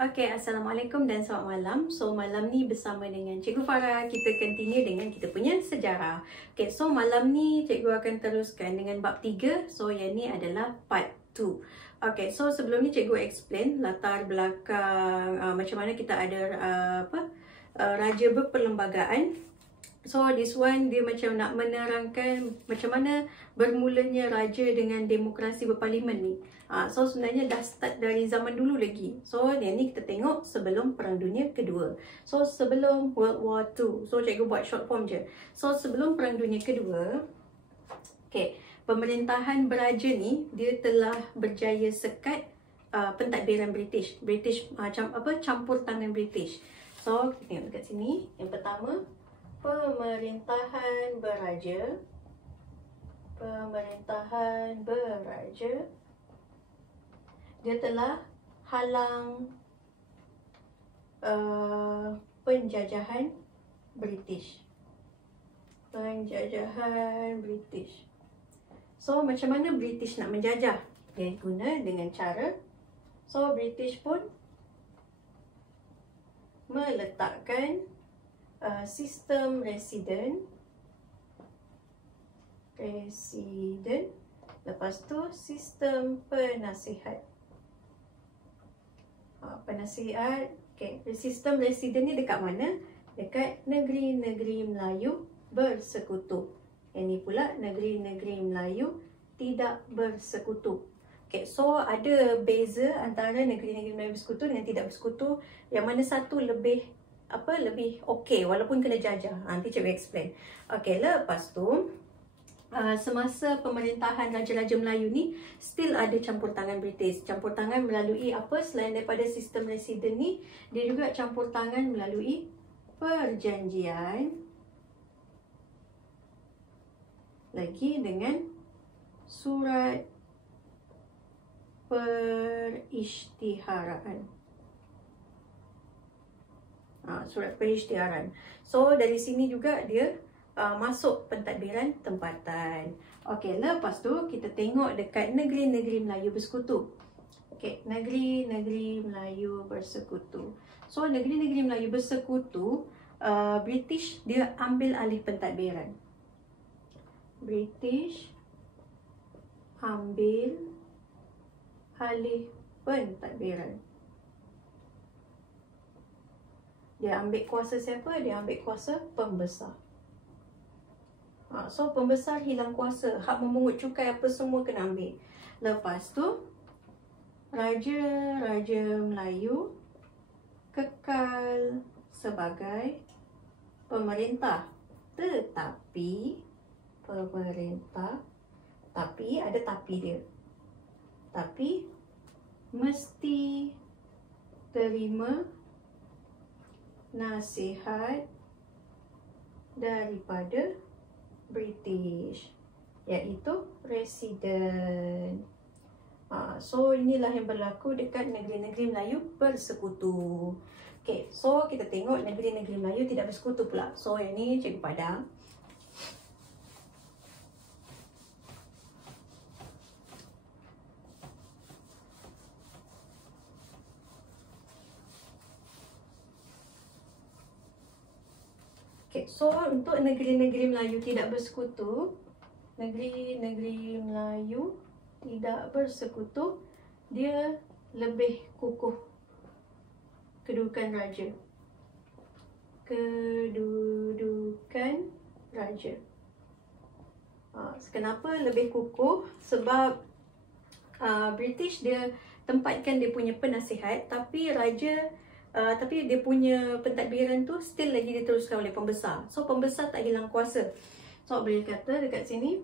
Okay, Assalamualaikum dan selamat malam. So, malam ni bersama dengan Cikgu Farah, kita continue dengan kita punya sejarah. Okay, so malam ni Cikgu akan teruskan dengan bab 3. So, yang ni adalah part 2. Okay, so sebelum ni Cikgu explain latar belakang macam mana kita ada raja berperlembagaan. So, this one dia macam nak menerangkan macam mana bermulanya raja dengan demokrasi berparlimen ni. So, sebenarnya dah start dari zaman dulu lagi. So, yang ni kita tengok sebelum Perang Dunia Kedua. So, sebelum World War II. So, cikgu buat short form je. So, sebelum Perang Dunia Kedua, okay, pemerintahan beraja ni, dia telah berjaya sekat pentadbiran British. Campur tangan British. So, kita tengok dekat sini. Yang pertama, pemerintahan beraja. Pemerintahan beraja. Dia telah halang penjajahan British. Penjajahan British. So, macam mana British nak menjajah? Dia guna dengan cara, so British pun meletakkan sistem residen. Lepas tu sistem penasihat. Penasihat, okay. Sistem residen ni dekat mana? Dekat negeri-negeri Melayu bersekutu. Yang ni pula negeri-negeri Melayu tidak bersekutu. Okay, so ada beza antara negeri-negeri Melayu bersekutu dengan tidak bersekutu. Yang mana satu lebih okey walaupun kena jajah. Nanti cikgu explain. Okay, lepas tu semasa pemerintahan Raja-Raja Melayu ni still ada campur tangan British. Campur tangan melalui apa? Selain daripada sistem residen ni, dia juga campur tangan melalui perjanjian lagi dengan surat perisytiharaan. Surat perisytiharan. So dari sini juga dia masuk pentadbiran tempatan. Okey, lepas tu kita tengok dekat negeri-negeri Melayu bersekutu. Okey, negeri-negeri Melayu bersekutu. So negeri-negeri Melayu bersekutu, British dia ambil alih pentadbiran. British ambil alih pentadbiran. Dia ambil kuasa siapa? Dia ambil kuasa pembesar. So, pembesar hilang kuasa. Hak memungut cukai apa semua kena ambil. Lepas tu, Raja-Raja Melayu kekal sebagai pemerintah. Tetapi, ada tapi dia. Tapi, mesti terima nasihat daripada British, iaitu residen. So inilah yang berlaku dekat negeri-negeri Melayu bersekutu. Okay, so kita tengok negeri-negeri Melayu tidak bersekutu pula. So yang ni cikgu padang. Okay, so untuk negeri-negeri Melayu tidak bersekutu, negeri-negeri Melayu tidak bersekutu, dia lebih kukuh kedudukan raja. Kedudukan raja. Kenapa lebih kukuh? Sebab British dia tempatkan dia punya penasihat, tapi tapi dia punya pentadbiran tu still lagi diteruskan oleh pembesar. So pembesar tak hilang kuasa. So boleh kata dekat sini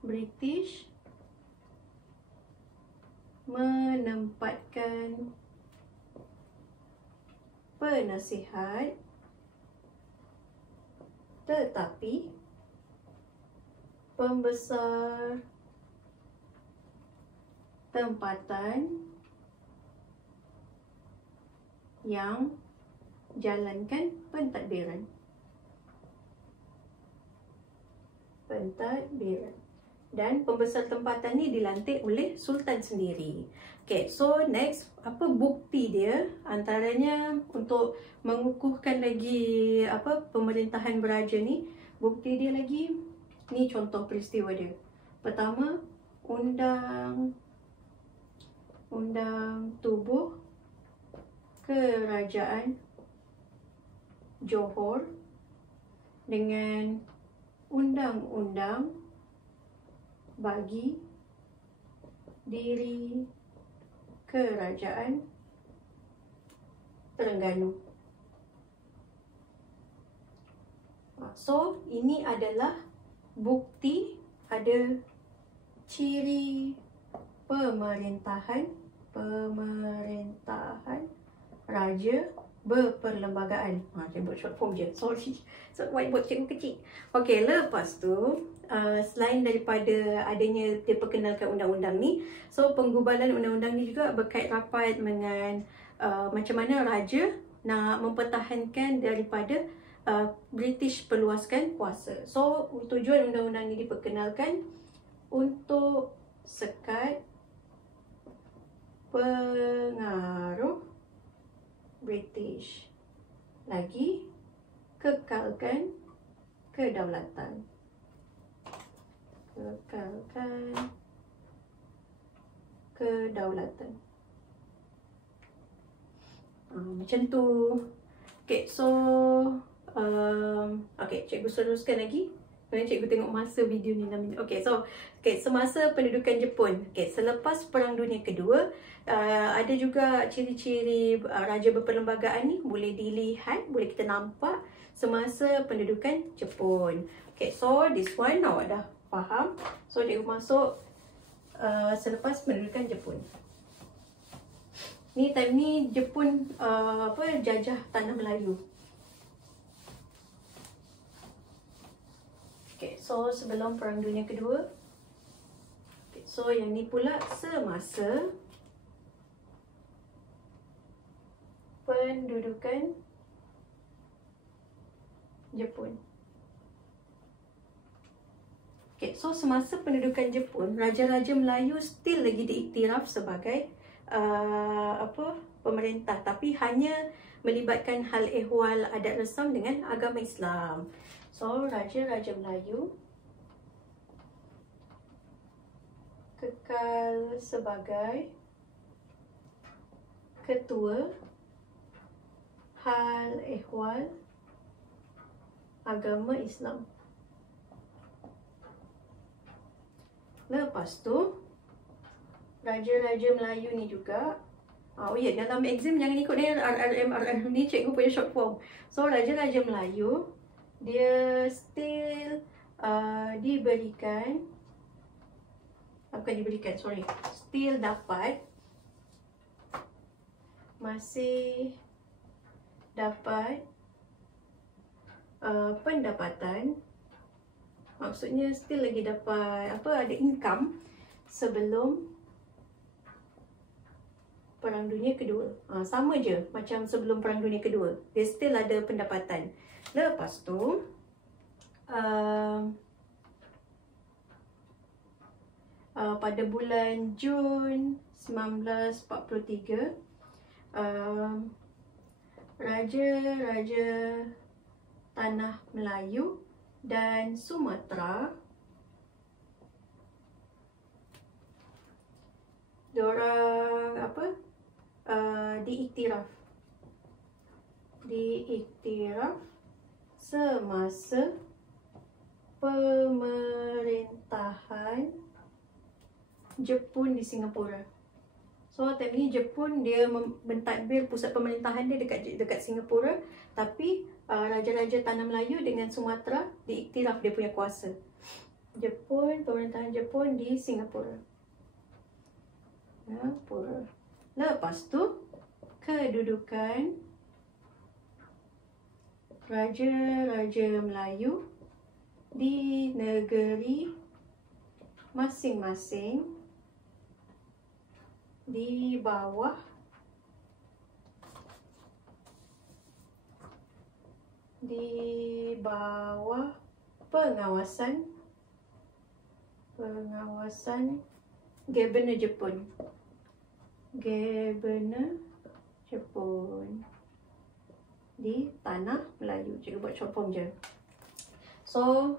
British menempatkan penasihat, tetapi pembesar tempatan yang jalankan pentadbiran. dan pembesar tempatan ni dilantik oleh Sultan sendiri. Okay, so next, apa bukti dia? Antaranya untuk mengukuhkan lagi apa pemerintahan beraja ni, bukti dia lagi, ni contoh peristiwa dia. Pertama, undang tubuh kerajaan Johor dengan undang-undang bagi diri kerajaan Terengganu. So, ini adalah bukti ada ciri pemerintahan raja berperlembagaan. Saya buat short form je. Sorry. So, whiteboard cikgu kecil. Okey, lepas tu selain daripada adanya dia perkenalkan undang-undang ni, so penggubalan undang-undang ni juga berkait rapat dengan macam mana raja nak mempertahankan daripada British perluaskan kuasa. So tujuan undang-undang ni diperkenalkan untuk sekat pengaruh British, lagi kekalkan kedaulatan. Macam tu. Okay, so okay, cikgu teruskan lagi. Cikgu tengok masa video ni 6 minit. Okay, so semasa pendudukan Jepun, selepas Perang Dunia Kedua, ada juga ciri-ciri raja berperlembagaan ni boleh dilihat, boleh kita nampak semasa pendudukan Jepun. Okay, so this one awak dah faham. So cikgu masuk selepas pendudukan Jepun. Ni time ni Jepun jajah tanah Melayu. Okay, so sebelum Perang Dunia Kedua. Okay, so yang ni pula semasa pendudukan Jepun. Okay, so semasa pendudukan Jepun, raja-raja Melayu still lagi diiktiraf sebagai pemerintah, tapi hanya melibatkan hal ehwal adat resam dengan agama Islam. So raja-raja Melayu kekal sebagai ketua hal ehwal agama Islam. Lepas tu raja-raja Melayu ni juga, oh ya, dalam exam jangan ikut dengan RRM ni, cikgu punya short form. So raja-raja Melayu dia still still masih dapat pendapatan, maksudnya still lagi dapat ada income sebelum Perang Dunia Kedua. Sama je macam sebelum Perang Dunia Kedua, dia still ada pendapatan. Lepas tu pada bulan Jun 1943, raja-raja tanah Melayu dan Sumatera diorang diiktiraf semasa pemerintahan Jepun di Singapura. So time ni Jepun dia mentadbir pusat pemerintahan dia dekat Singapura, tapi raja-raja tanah Melayu dengan Sumatera diiktiraf dia punya kuasa. Pemerintahan Jepun di Singapura. Lepas tu kedudukan raja-raja Melayu di negeri masing-masing di bawah pengawasan Pengawasan Governor Jepun. Governor Jepun di Tanah Melayu. Cikgu buat short form je. So,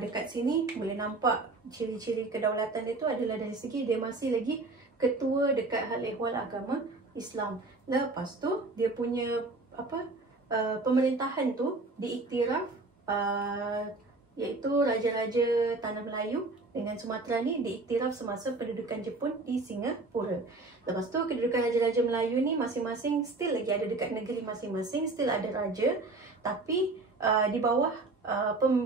dekat sini boleh nampak ciri-ciri kedaulatan itu adalah dari segi dia masih lagi ketua dekat hal ehwal agama Islam. Lepas tu, dia punya pemerintahan tu diiktiraf iaitu Raja-Raja Tanah Melayu dengan Sumatera ni diiktiraf semasa pendudukan Jepun di Singapura. Lepas tu, kedudukan Raja-Raja Melayu ni masing-masing still lagi ada dekat negeri masing-masing, still ada raja. Tapi di bawah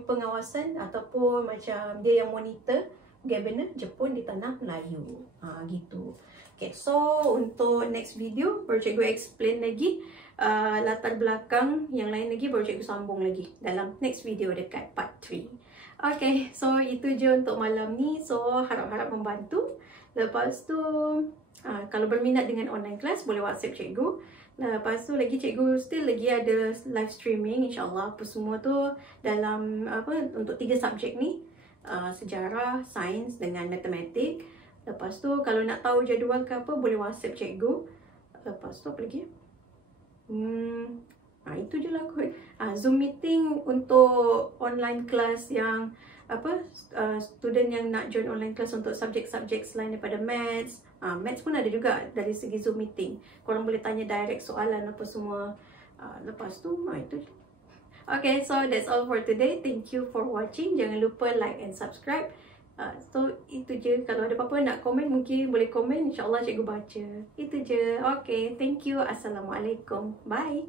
pengawasan ataupun macam dia yang monitor Governor Jepun di Tanah Melayu. Gitu. Okay, so untuk next video baru cikgu explain lagi latar belakang yang lain lagi, baru cikgu sambung lagi dalam next video dekat part 3. Okay, so itu je untuk malam ni. So harap-harap membantu. Lepas tu kalau berminat dengan online class boleh WhatsApp cikgu. Lepas tu lagi cikgu still lagi ada live streaming, insyaAllah apa semua tu dalam untuk 3 subjek ni, sejarah, sains dengan matematik. Lepas tu kalau nak tahu jadual ke apa boleh WhatsApp cikgu. Lepas tu apa lagi? Itu je lah kot. Zoom meeting untuk online class yang student yang nak join online class untuk subjek-subjek selain daripada maths. Maths pun ada juga dari segi Zoom meeting. Korang boleh tanya direct soalan apa semua. Lepas tu itu je. Okay, so that's all for today. Thank you for watching. Jangan lupa like and subscribe. So itu je. Kalau ada apa-apa nak komen mungkin boleh komen. InsyaAllah cikgu baca. Itu je. Okay, thank you. Assalamualaikum. Bye.